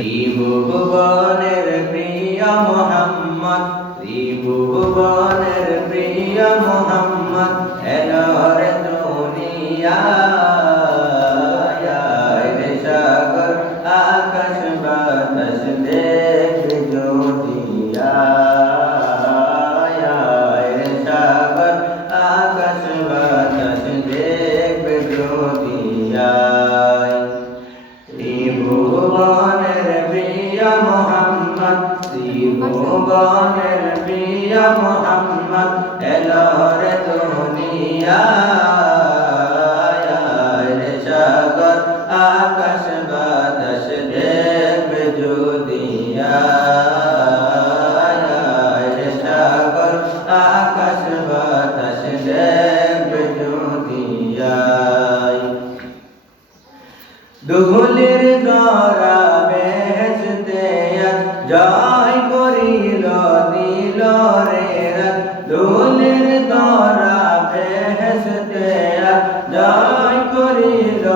ত্রিভুবনের প্রিয় মোহাম্মদ, ত্রিভুবনের প্রিয় মোহাম্মদ এলো রে দুনিয়ায়, রে সাগর আকাশ বাতাস দেখবে যদিয়ায়, রে সাগর আকাশ বাতাস দেখবে যদিয়ায়। ত্রিভুবনের প্রিয় মোহাম্মদ, ত্রিভুবনের প্রিয় মোহাম্মদ এলো রে দুনিয়ায়, রে সাগর আকাশ বাতাস দেখবে যদিয়ায়, রে সাগর আকাশ বাতাস দেখবে যদিয়ায়। দুহুলের দ্বারা বেহেশতে জয় করিল দিল রে রাত, দুহুলের দ্বারা বেহেশতে জয় করিল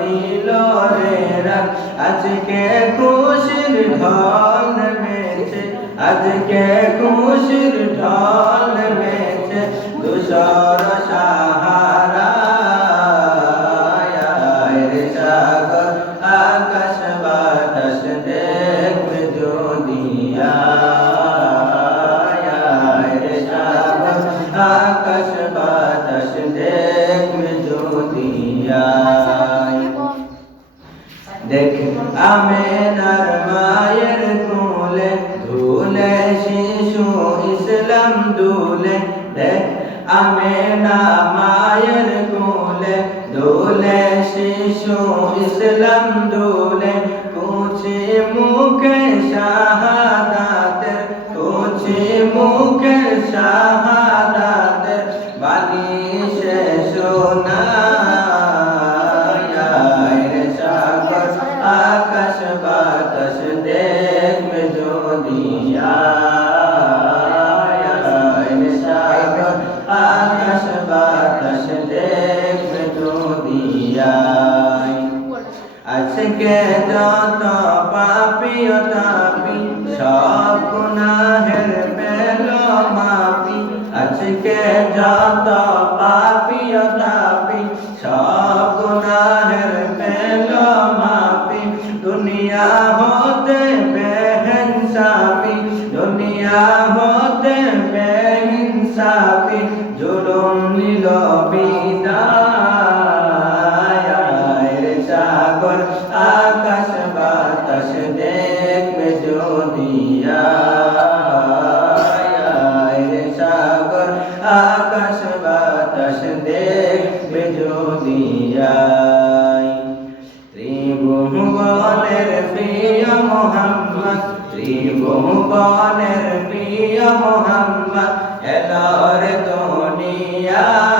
দিল রে রাত। আজকে খুশির ঢল নেমেছে, আজকে খুশির ঢল নেমেছে ধূসর সাহারা, আকাশ বাতাস দেখবে যদিয়ায়, রে সাগর আকাশ বাতাস দেখবে যদিয়ায়। দেখ আমেনার মায়ের কোলে দুলে শিশু ইসলাম দুলে, দেখ আমেনা মায়ের কোলে দুলে শিশু ইসলাম দুলে। কুচি মুখে শাহাদাতের, কুচি মুখে শাহাদাতের বাণী সে শোনায়, রে সাগর আকাশ বাতাস দেখবে যদিয়ায়, রে সাগর আকাশ বাতাস দেখবে যদিয়ায়। আজকে যত পাপী ও তাপী সব গুনাহের পেল মাপি, আজকে যত পাপী ও তাপী সব গুনাহের পেল মাপি। দুনিয়া হতে বেহিনসাফি, দুনিয়া হতে বেহিনসাফি জুলুম নিল বিদায়, রে সাগর আকাশ বাতাস দেখবে যদিয়ায়, রে সাগর আকাশ বাতাস দেখবে যদিয়ায়। ত্রিভুবনের প্রিয় মোহাম্মদ, ত্রিভুবনের প্রিয় মোহাম্মদ এলো রে দুনিয়ায়।